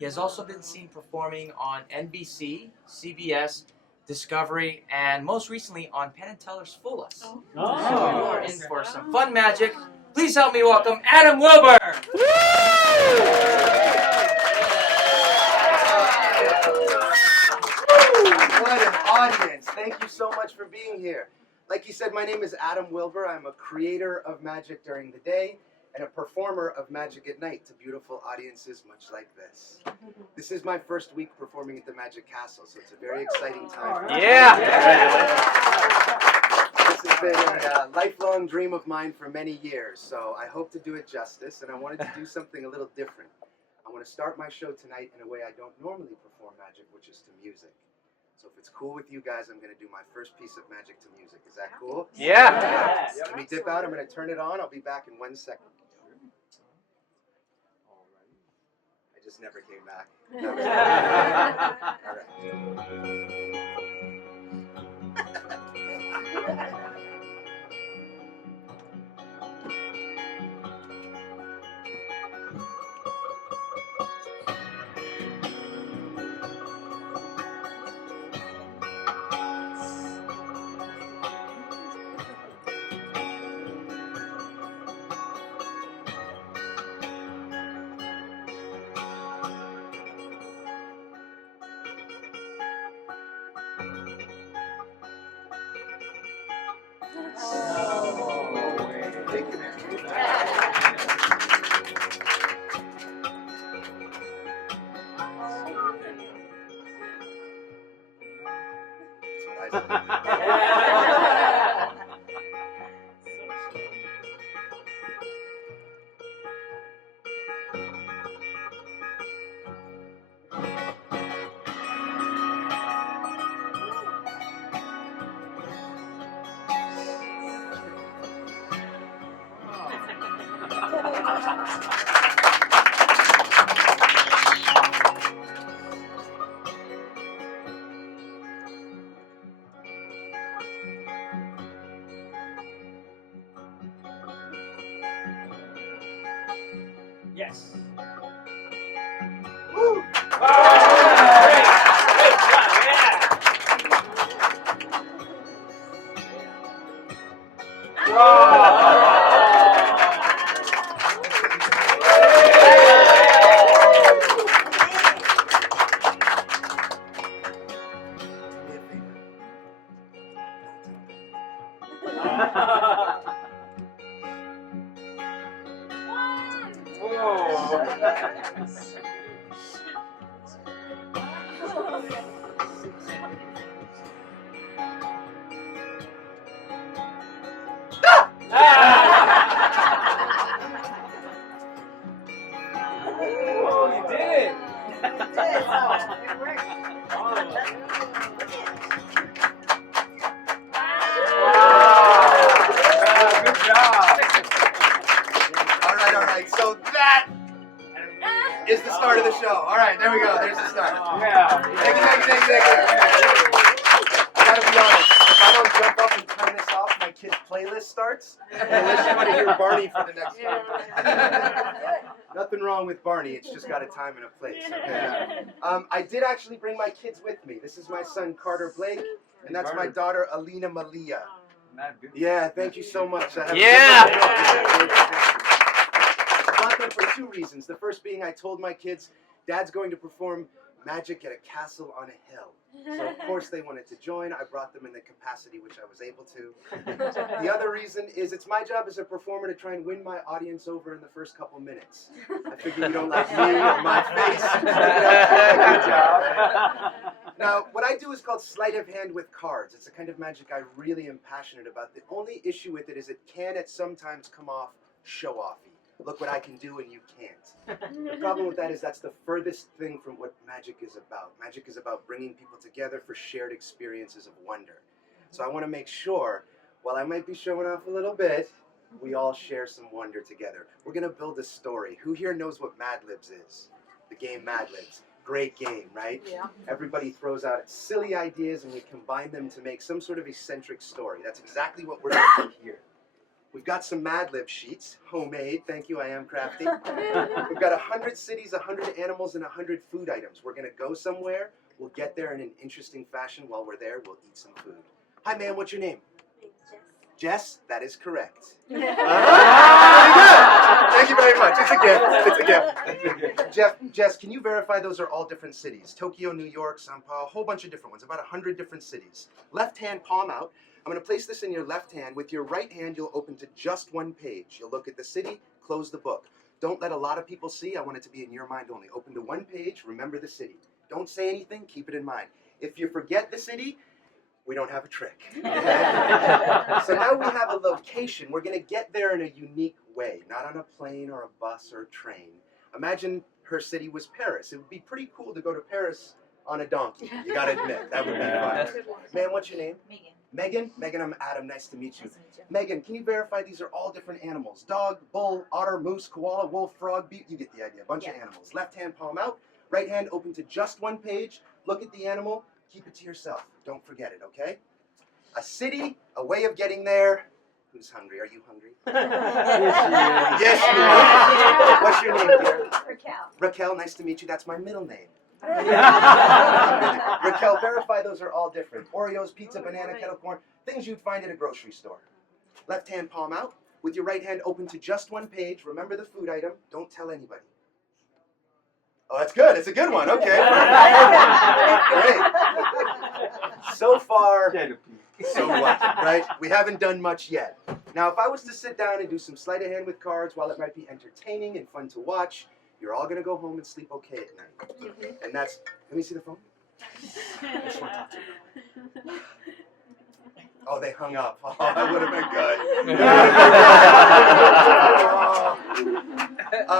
He has also been seen performing on NBC, CBS, Discovery, and most recently on Penn and Teller's Fool Us. So you are in for some fun magic. Please help me welcome Adam Wilber! What an audience. Thank you so much for being here. Like you said, my name is Adam Wilber. I'm a creator of magic during the day and a performer of magic at night to beautiful audiences much like this. This is my first week performing at the Magic Castle, so it's a very exciting time. Yeah! This has been a lifelong dream of mine for many years, so I hope to do it justice, and I wanted to do something a little different. I want to start my show tonight in a way I don't normally perform magic, which is to music. So if it's cool with you guys, I'm going to do my first piece of magic to music. Is that cool? Yeah! Let me dip out. I'm going to turn it on. I'll be back in 1 second. I just never came back. All right. Yes. Woo! Oh, you did it! Good job! All right. So that is the start of the show. All right, there we go. There's the start. Yeah. Thank you. I gotta be honest. If I don't jump up and turn this off, my kid's playlist starts. Unless you want to hear Barney for the next one. Nothing wrong with Barney. It's just got a time and a place. Okay? I did actually bring my kids with me. This is my son Carter Blake, and that's my daughter Alina Malia. Yeah, thank you so much. Yeah. I brought them for two reasons. The first being I told my kids, Dad's going to perform magic at a castle on a hill. So of course they wanted to join. I brought them in the capacity which I was able to. The other reason is it's my job as a performer to try and win my audience over in the first couple minutes. I figure you don't like me or my face. Good job. Now, what I do is called sleight of hand with cards. It's a kind of magic I really am passionate about. The only issue with it is it can at sometimes come off show-offy. Look what I can do and you can't. The problem with that is that's the furthest thing from what magic is about. Magic is about bringing people together for shared experiences of wonder. So I want to make sure, while I might be showing off a little bit, we all share some wonder together. We're going to build a story. Who here knows what Mad Libs is? The game Mad Libs. Great game, right? Yeah. Everybody throws out silly ideas and we combine them to make some sort of eccentric story. That's exactly what we're going to do here. We've got some Mad Lib sheets, homemade. Thank you, I am crafty. We've got 100 cities, 100 animals, and 100 food items. We're gonna go somewhere. We'll get there in an interesting fashion. While we're there, we'll eat some food. Hi, ma'am. What's your name? Jess, that is correct. Very good. Thank you very much. It's a gift. It's a gift. Jess, can you verify those are all different cities? Tokyo, New York, Sao Paulo, a whole bunch of different ones, about 100 different cities. Left hand palm out. I'm going to place this in your left hand. With your right hand, you'll open to just one page. You'll look at the city, close the book. Don't let a lot of people see. I want it to be in your mind only. Open to one page, remember the city. Don't say anything, keep it in mind. If you forget the city, we don't have a trick. Okay? So now we have a location. We're going to get there in a unique way, not on a plane or a bus or a train. Imagine her city was Paris. It would be pretty cool to go to Paris on a donkey. You got to admit, that would be fun. Man, what's your name? Megan? Megan, I'm Adam. Nice to meet you. Megan, can you verify these are all different animals? Dog, bull, otter, moose, koala, wolf, frog, beet. You get the idea. A bunch of animals. Left hand palm out. Right hand open to just one page. Look at the animal. Keep it to yourself. Don't forget it, okay? A city, a way of getting there. Who's hungry? Are you hungry? Yes, you are. What's your name, dear? Raquel. Raquel, nice to meet you. That's my middle name. Raquel, verify those are all different. Oreos, pizza, banana, kettle corn, things you'd find at a grocery store. Left hand palm out. With your right hand open to just one page. Remember the food item. Don't tell anybody. Oh, that's good. It's a good one. Okay. Great. So far, so what, right? We haven't done much yet. Now, if I was to sit down and do some sleight of hand with cards, while it might be entertaining and fun to watch, you're all going to go home and sleep okay at night. And that's, let me see the phone. I just want to talk to you. Oh, they hung up. Oh, that would have been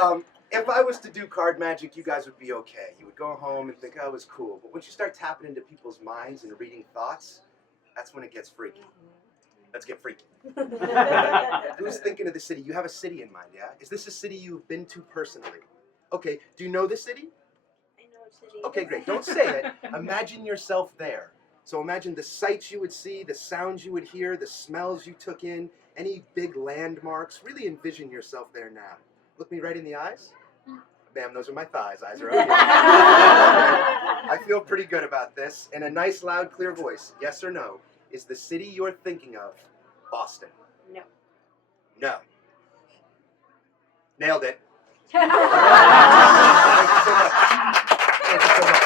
good. If I was to do card magic, you guys would be okay. You would go home and think, oh, it was cool. But once you start tapping into people's minds and reading thoughts, that's when it gets freaky. Let's get freaky. Who's thinking of the city? You have a city in mind, yeah? Is this a city you've been to personally? Okay, do you know the city? I know a city. Okay, great. Don't say it. Imagine yourself there. So imagine the sights you would see, the sounds you would hear, the smells you took in, any big landmarks. Really envision yourself there now. Look me right in the eyes. Bam, those are my thighs. Eyes are okay. I feel pretty good about this. In a nice, loud, clear voice, yes or no, is the city you're thinking of Boston? No. No. Nailed it. Thank Thank you so much. Thank you so much.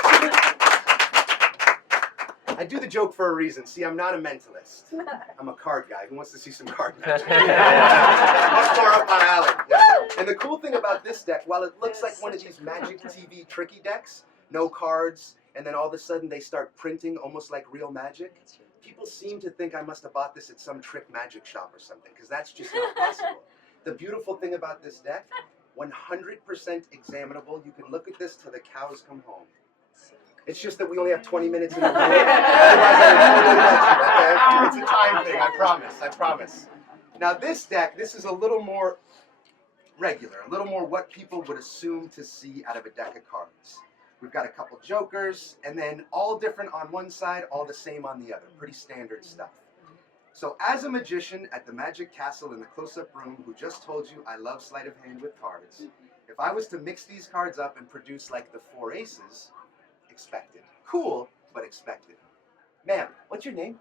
I do the joke for a reason. See, I'm not a mentalist. I'm a card guy who wants to see some card magic. Much more up my alley. Yeah. And the cool thing about this deck, while it looks like one of these Magic TV tricky decks, no cards, and then all of a sudden they start printing almost like real magic, people seem to think I must have bought this at some trick magic shop or something, because that's just not possible. The beautiful thing about this deck, 100% examinable. You can look at this till the cows come home. It's just that we only have 20 minutes in the room. Otherwise, I would totally let you, okay? It's a time thing, I promise, I promise. Now this deck, this is a little more regular, a little more what people would assume to see out of a deck of cards. We've got a couple jokers, and then all different on one side, all the same on the other. Pretty standard stuff. So as a magician at the Magic Castle in the close-up room who just told you I love sleight of hand with cards, if I was to mix these cards up and produce like the 4 aces, expected. Cool, but expected. Ma'am, what's your name?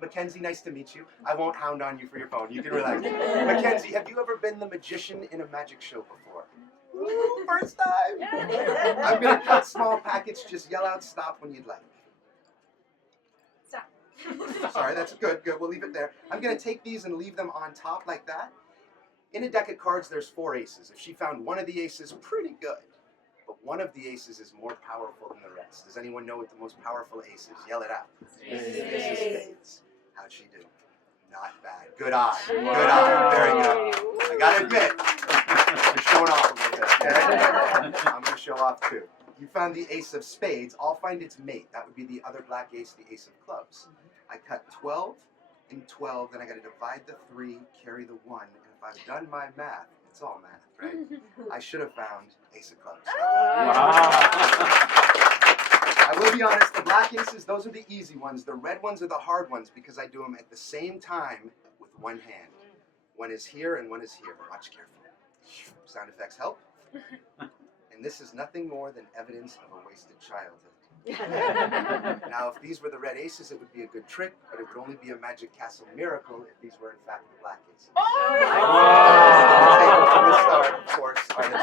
Mackenzie, nice to meet you. I won't hound on you for your phone. You can relax. Mackenzie, have you ever been the magician in a magic show before? Ooh, first time. I'm going to cut small packets. Just yell out stop when you'd like. Stop. Sorry, that's good. Good. We'll leave it there. I'm going to take these and leave them on top like that. In a deck of cards, there's 4 aces. If she found one of the aces, pretty good. But one of the aces is more powerful than the rest. Does anyone know what the most powerful ace is? Yell it out. Ace of spades. How'd she do? Not bad. Good eye. Good eye. Very good. I gotta admit, you're showing off a little bit. Okay? I'm gonna show off too. You found the ace of spades. I'll find its mate. That would be the other black ace, the ace of clubs. I cut 12 and 12, then I gotta divide the 3, carry the 1, and if I've done my math, it's all math, right? I should have found ace of clubs. I will be honest, the black aces, those are the easy ones. The red ones are the hard ones because I do them at the same time with one hand. One is here and one is here. Watch carefully. Sound effects help. And this is nothing more than evidence of a wasted childhood. Now, if these were the red aces, it would be a good trick, but it would only be a magic castle miracle if these were in fact the black aces. From the start, of course, are the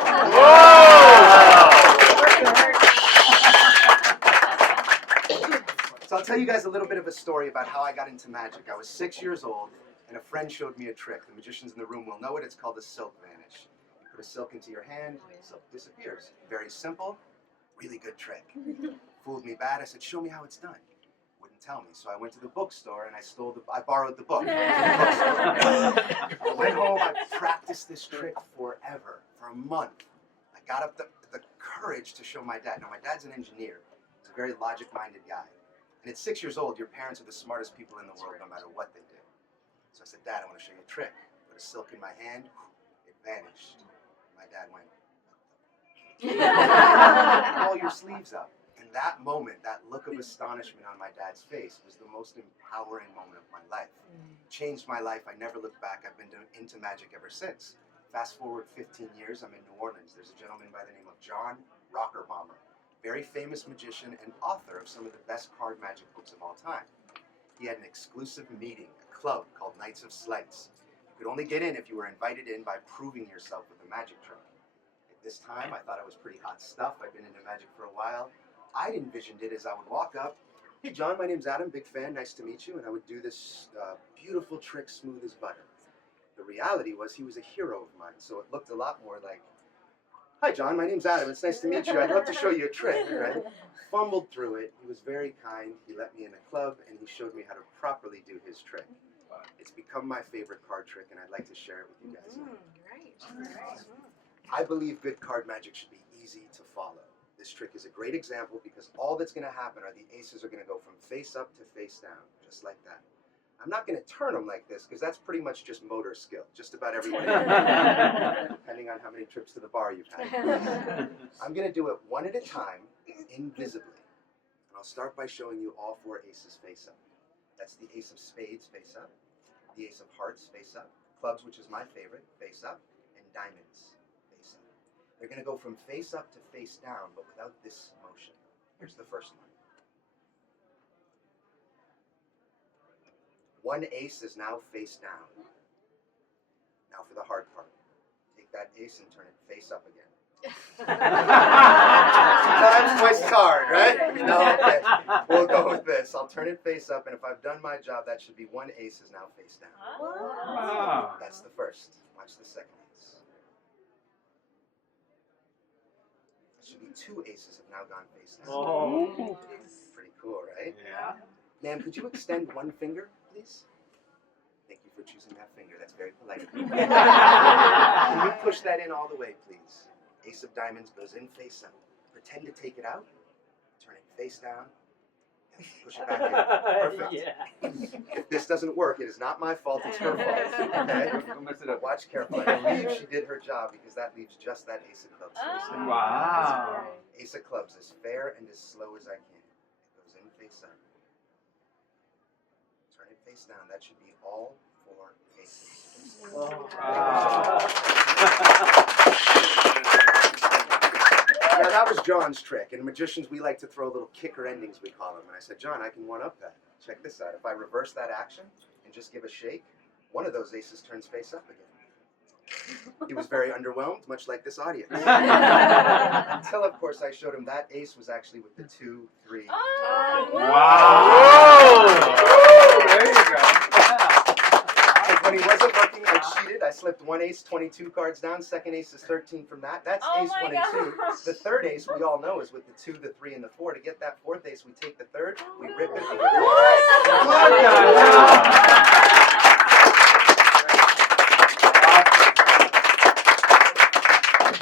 So I'll tell you guys a little bit of a story about how I got into magic. I was 6 years old, and a friend showed me a trick. The magicians in the room will know it. It's called a silk vanish. You put a silk into your hand, silk disappears. Very simple, really good trick. Fooled me bad. I said, show me how it's done. Wouldn't tell me. So I went to the bookstore and I borrowed the book. I went home, I practiced this trick forever, for a month. I got up the courage to show my dad. Now, my dad's an engineer. He's a very logic-minded guy. And at 6 years old, your parents are the smartest people in the world, no matter what they do. So I said, Dad, I want to show you a trick. Put a silk in my hand, it vanished. My dad went, pull your sleeves up. And that moment, that look of astonishment on my dad's face was the most empowering moment of my life. Changed my life. I never looked back. I've been into magic ever since. Fast forward 15 years, I'm in New Orleans. There's a gentleman by the name of John Rockerbomber, very famous magician and author of some of the best card magic books of all time. He had an exclusive meeting, a club called Knights of Sleights. You could only get in if you were invited in by proving yourself with a magic trick. At this time, I thought I was pretty hot stuff. I'd been into magic for a while. I'd envisioned it as I would walk up, hey John, my name's Adam, big fan, nice to meet you, and I would do this beautiful trick smooth as butter. The reality was he was a hero of mine, so it looked a lot more like, hi John, my name's Adam, it's nice to meet you, I'd love to show you a trick, right? Fumbled through it, he was very kind, he let me in a club, and he showed me how to properly do his trick. It's become my favorite card trick, and I'd like to share it with you guys. Right. I believe good card magic should be easy to follow. This trick is a great example because all that's going to happen are the aces are going to go from face up to face down, just like that. I'm not going to turn them like this because that's pretty much just motor skill. Just about everyone, depending on how many trips to the bar you've had. I'm going to do it one at a time, invisibly. And I'll start by showing you all four aces face up. That's the ace of spades face up, the ace of hearts face up, clubs, which is my favorite, face up, and diamonds face up. They're going to go from face up to face down, but without this motion. Here's the first one. One ace is now face down. Now for the hard part. Take that ace and turn it face up again. 2 times, twice as hard, right? No, okay. We'll go with this. I'll turn it face up, and if I've done my job, that should be one ace is now face down. Wow. That's the first. Watch the second ace. It should be 2 aces have now gone face down. Oh. Pretty cool, right? Yeah. Ma'am, could you extend one finger, please? Thank you for choosing that finger. That's very polite of you. Can you push that in all the way, please? Ace of diamonds goes in face up. Pretend to take it out. Turn it face down. And push it back in. Perfect. Yeah. If this doesn't work, it is not my fault. It's her fault. Okay? Don't mess it up. Watch carefully. I believe she did her job because that leaves just that ace of clubs face down. Wow. Ace of clubs, as fair and as slow as I can. It goes in face up. Turn it face down. That should be all 4 aces. Now that was John's trick. And magicians, we like to throw little kicker endings, we call them. And I said, John, I can one-up that. Check this out. If I reverse that action and just give a shake, one of those aces turns face up again. He was very underwhelmed, much like this audience. Until, of course, I showed him that ace was actually with the 2, 3. Wow. There you go. When he wasn't working, I cheated. I slipped one ace, 22 cards down. Second ace is 13 from that. That's ace 1 and 2. The third ace, we all know, is with the 2, the 3, and the 4. To get that fourth ace, we take the third, we rip it. You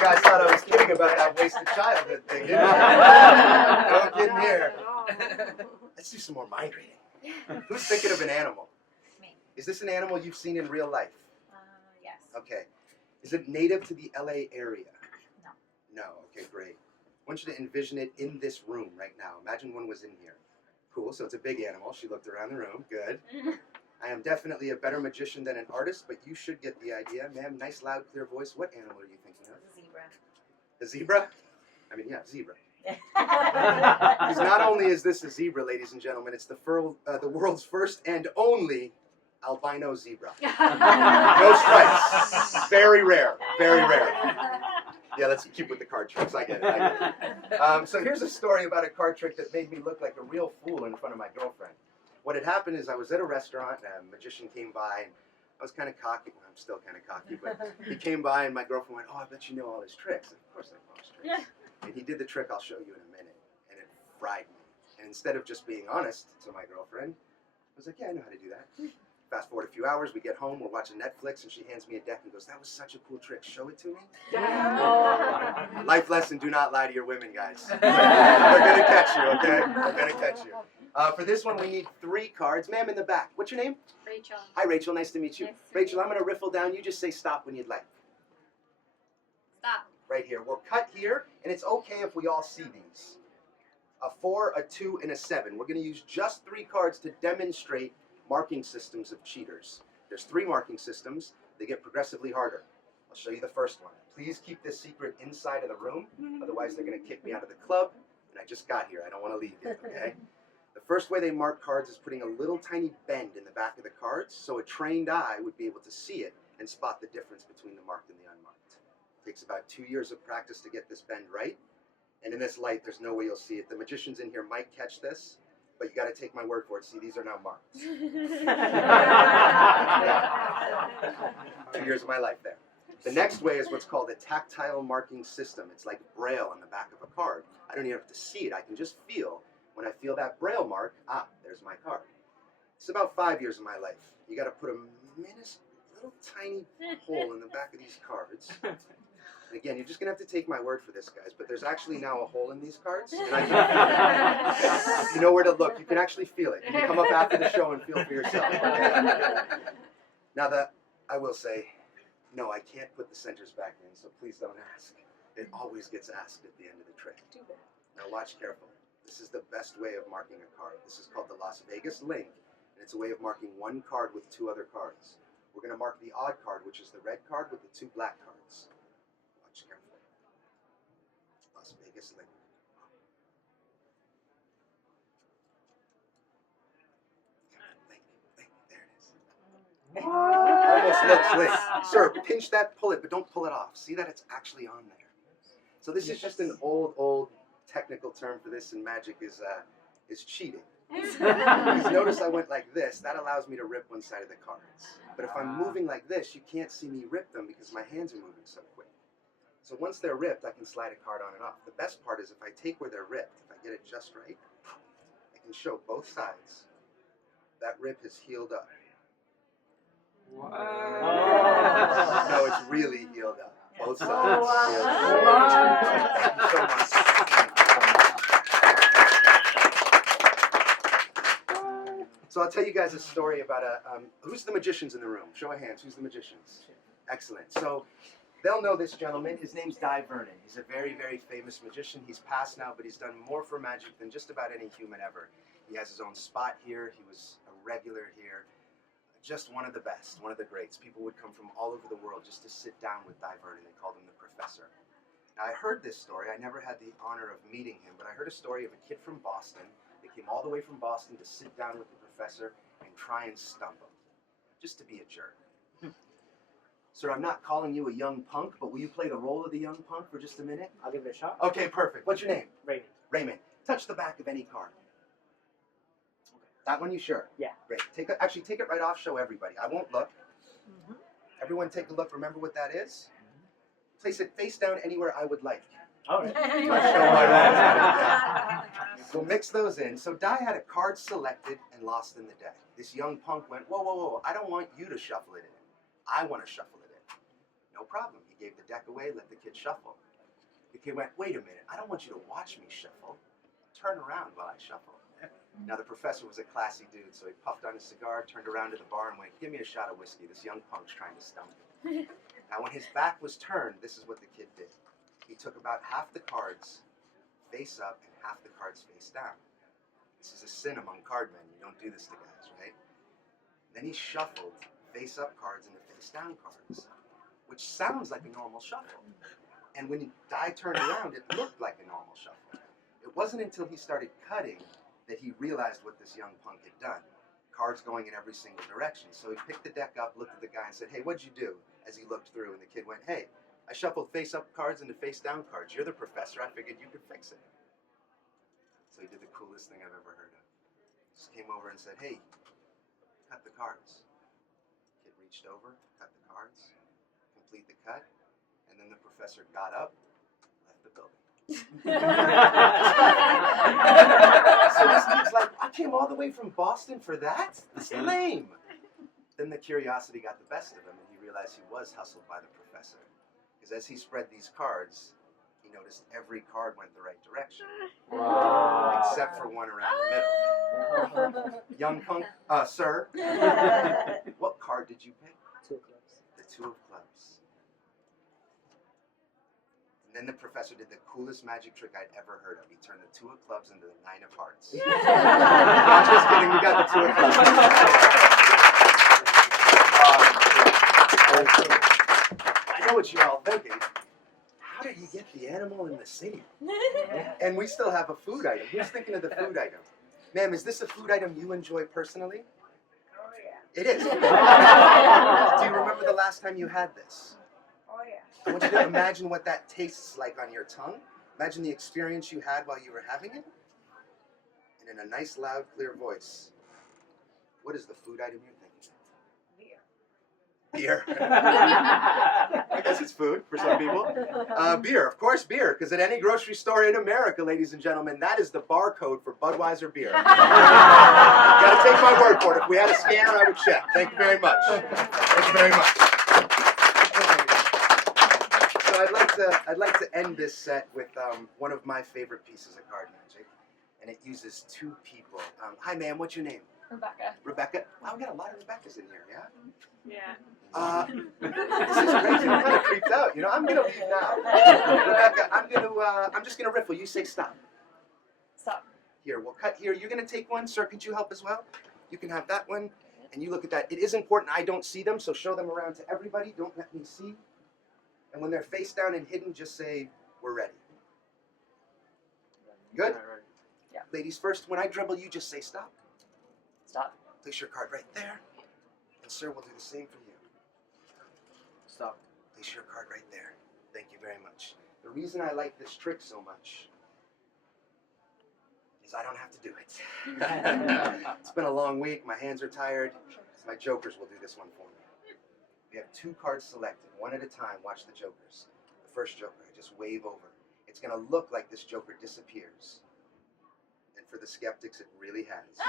guys thought I was kidding about that wasted childhood thing, didn't you? No kidding here. Let's do some more mind reading. Who's thinking of an animal? Me. Is this an animal you've seen in real life? Yes. Okay. Is it native to the LA area? No. No. Okay, great. I want you to envision it in this room right now. Imagine one was in here. Cool. So it's a big animal. She looked around the room. Good. I am definitely a better magician than an artist, but you should get the idea. Ma'am, nice, loud, clear voice. What animal are you thinking of? Zebra. A zebra? I mean, yeah, zebra. Because not only is this a zebra, ladies and gentlemen, it's the world's first and only albino zebra. No stripes. Very rare. Very rare. Yeah, let's keep with the card tricks. I get it. So here's a story about a card trick that made me look like a real fool in front of my girlfriend. What had happened is I was at a restaurant, and a magician came by, and I was kind of cocky. Well, I'm still kind of cocky, but he came by, and my girlfriend went, "Oh, I bet you know all his tricks." Of course I know his tricks. And he did the trick I'll show you in a minute, and it fried me. And instead of just being honest to my girlfriend, I was like, "Yeah, I know how to do that." Fast forward a few hours, we get home, we're watching Netflix, and she hands me a deck and goes, "That was such a cool trick. Show it to me." Life lesson, do not lie to your women, guys. They're going to catch you, okay? They're going to catch you. For this one, we need 3 cards. Ma'am in the back. What's your name? Rachel. Hi, Rachel. Nice to meet you. Nice to Rachel, I'm going to riffle down. You just say stop when you'd like. Stop. Right here. We'll cut here, and it's okay if we all see these. A 4, a 2, and a 7. We're going to use just 3 cards to demonstrate marking systems of cheaters. There's 3 marking systems. They get progressively harder. I'll show you the first one. Please keep this secret inside of the room. Otherwise, they're going to kick me out of the club. And I just got here. I don't want to leave yet, okay? The first way they mark cards is putting a little tiny bend in the back of the cards so a trained eye would be able to see it and spot the difference between the marked and the unmarked. It takes about 2 years of practice to get this bend right. And in this light, there's no way you'll see it. The magicians in here might catch this, but you got to take my word for it. See, these are now marked. 2 years of my life there. The next way is what's called a tactile marking system. It's like Braille on the back of a card. I don't even have to see it. I can just feel. When I feel that Braille mark, there's my card. It's about 5 years of my life. You got to put a little tiny hole in the back of these cards. And again, you're just going to have to take my word for this, guys, but there's actually now a hole in these cards. And I can feel it. If you know where to look, you can actually feel it. You can come up after the show and feel for yourself. Okay? Now, I will say, no, I can't put the centers back in, so please don't ask. It always gets asked at the end of the trick. Now watch carefully. This is the best way of marking a card. This is called the Las Vegas link, and it's a way of marking one card with 2 other cards. We're going to mark the odd card, which is the red card, with the 2 black cards. Watch carefully. Las Vegas link. Link. There it is. Almost looks link. Sir, pinch that, pull it, but don't pull it off. See that it's actually on there. So this is just an old technical term for this in magic is cheating. Because notice I went like this. That allows me to rip one side of the cards. But if I'm moving like this, you can't see me rip them because my hands are moving so quick. So once they're ripped, I can slide a card on and off. The best part is if I take where they're ripped, if I get it just right, I can show both sides. That rip has healed up. Wow. No, it's really healed up. Both sides. Healed up. Thank you so much. So I'll tell you guys a story about who's the magicians in the room? Show of hands. Who's the magicians? Excellent. So they'll know this gentleman. His name's Di Vernon. He's a very, very famous magician. He's passed now, but he's done more for magic than just about any human ever. He has his own spot here. He was a regular here. Just one of the best, one of the greats. People would come from all over the world just to sit down with Di Vernon. They called him the professor. Now, I heard this story. I never had the honor of meeting him, but I heard a story of a kid from Boston that came all the way from Boston to sit down with the professor and try and stump him, just to be a jerk. Sir, I'm not calling you a young punk, but will you play the role of the young punk for just a minute? I'll give it a shot. Okay, perfect. What's your name? Raymond. Raymond. Touch the back of any card. That one, you sure? Yeah. Great. Actually, take it right off. Show everybody. I won't look. Everyone take a look. Remember what that is? Place it face down anywhere I would like. All right. So mix those in. So Di had a card selected and lost in the deck. This young punk went, whoa, whoa, whoa. I don't want you to shuffle it in. I want to shuffle it in. No problem. He gave the deck away, let the kid shuffle. The kid went, wait a minute. I don't want you to watch me shuffle. Turn around while I shuffle. Now, the professor was a classy dude, so he puffed on his cigar, turned around to the bar and went, give me a shot of whiskey. This young punk's trying to stump me. Now, when his back was turned, this is what the kid did. He took about half the cards face up and half the cards face down. This is a sin among cardmen. You don't do this to guys, right? Then he shuffled face-up cards into face-down cards, which sounds like a normal shuffle. And when die turned around, it looked like a normal shuffle. It wasn't until he started cutting that he realized what this young punk had done. Cards going in every single direction. So he picked the deck up, looked at the guy, and said, "Hey, what'd you do?" As he looked through, and the kid went, "Hey, I shuffled face-up cards into face-down cards. You're the professor. I figured you could fix it." So he did the coolest thing I've ever heard of. Just came over and said, "Hey, cut the cards." Kid reached over, cut the cards, complete the cut, and then the professor got up, left the building. So this kid's like, "I came all the way from Boston for that? That's lame." Then the curiosity got the best of him, and he realized he was hustled by the professor. Because as he spread these cards, he noticed every card went the right direction. Wow. Except for one around the middle. Young punk, sir, what card did you pick? Two of clubs. The 2 of clubs. And then the professor did the coolest magic trick I'd ever heard of. He turned the 2 of clubs into the 9 of hearts. I'm just kidding, we got the 2 of clubs. I know what you're all thinking. How did he get the animal in the city? And we still have a food item. Who's thinking of the food item? Ma'am, is this a food item you enjoy personally? Oh, yeah. It is. Do you remember the last time you had this? Oh, yeah. I want you to imagine what that tastes like on your tongue. Imagine the experience you had while you were having it. And in a nice, loud, clear voice, what is the food item you're thinking of? Beer. I guess it's food for some people. Beer, of course beer, because at any grocery store in America, ladies and gentlemen, that is the barcode for Budweiser beer. You gotta take my word for it. If we had a scanner, I would check. Thank you very much. Thank you very much. So I'd like to end this set with one of my favorite pieces of card magic, and it uses 2 people. Hi, ma'am. What's your name? Rebecca. Rebecca. Wow, we got a lot of Rebeccas in here, yeah? Yeah. This is crazy. I'm kind of creeped out. You know, I'm gonna leave now. Rebecca, I'm just gonna riffle. You say stop. Stop. Here, we'll cut here. You're gonna take one, sir. Could you help as well? You can have that one, and you look at that. It is important I don't see them, so show them around to everybody. Don't let me see. And when they're face down and hidden, just say, "We're ready." Good? Yeah. Ladies first. When I dribble, you just say stop. Stop. Place your card right there. And sir, we'll do the same for you. Stop. Place your card right there. Thank you very much. The reason I like this trick so much is I don't have to do it. It's been a long week. My hands are tired. My jokers will do this one for me. We have 2 cards selected, one at a time. Watch the jokers. The first joker, I just wave over. It's going to look like this joker disappears. And for the skeptics, it really has.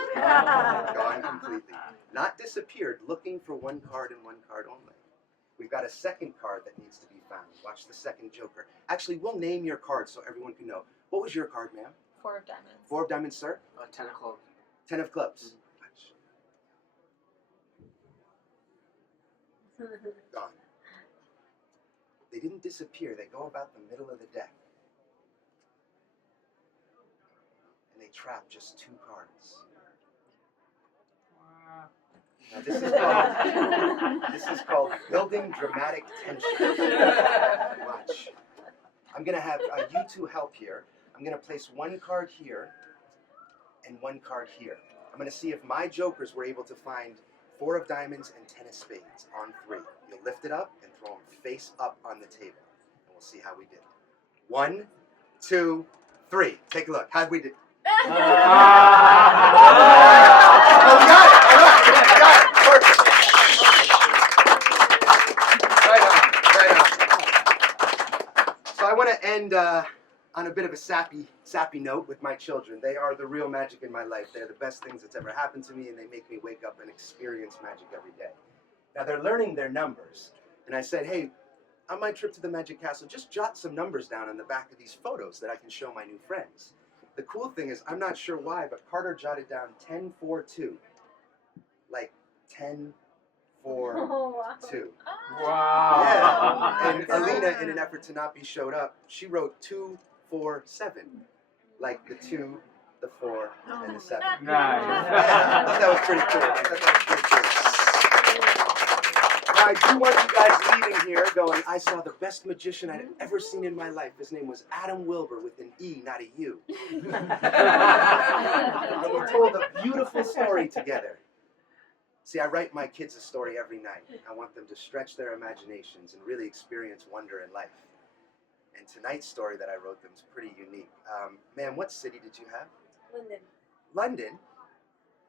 Gone completely. Not disappeared, looking for 1 card and 1 card only. We've got a second card that needs to be found. Watch the second joker. Actually, we'll name your card so everyone can know. What was your card, ma'am? 4 of diamonds. 4 of diamonds, sir? 10 of clubs. 10 of clubs. Gone. They didn't disappear. They go about the middle of the deck. And they trap just 2 cards. Now this is called building dramatic tension. Watch. I'm gonna have you 2 help here. I'm gonna place 1 card here and 1 card here. I'm gonna see if my jokers were able to find 4 of diamonds and 10 of spades on 3. You'll lift it up and throw them face up on the table. And we'll see how we did. 1, 2, 3. Take a look. How'd we do? Oh, we got it! All right. Got it. Perfect. Right on. So I want to end on a bit of a sappy note with my children. They are the real magic in my life. They're the best things that's ever happened to me, and they make me wake up and experience magic every day. Now, they're learning their numbers, and I said, hey, on my trip to the Magic Castle, just jot some numbers down on the back of these photos that I can show my new friends. The cool thing is, I'm not sure why, but Carter jotted down 10-4-2. Like 10-4-2. Wow. Yeah. And Alina, in an effort to not be showed up, she wrote 2-4-7. Like the 2, the 4, and the 7. Nice. Yeah, I thought that was pretty cool. I do want you guys leaving here going, I saw the best magician I'd ever seen in my life. His name was Adam Wilber with an E, not a U. And we told a beautiful story together. See, I write my kids a story every night. I want them to stretch their imaginations and really experience wonder in life. And tonight's story that I wrote them is pretty unique. Ma'am, what city did you have? London. London?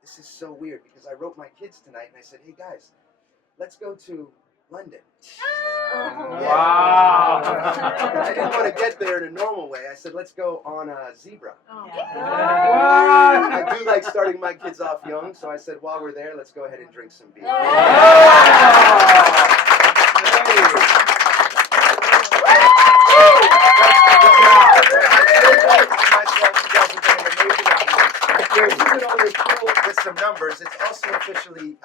This is so weird because I wrote my kids tonight and I said, hey guys, let's go to London. Wow. I didn't want to get there in a normal way. I said, let's go on a zebra. I do like starting my kids off young, so I said, while we're there, let's go ahead and drink some beer. This isn't only cool with some numbers, it's also officially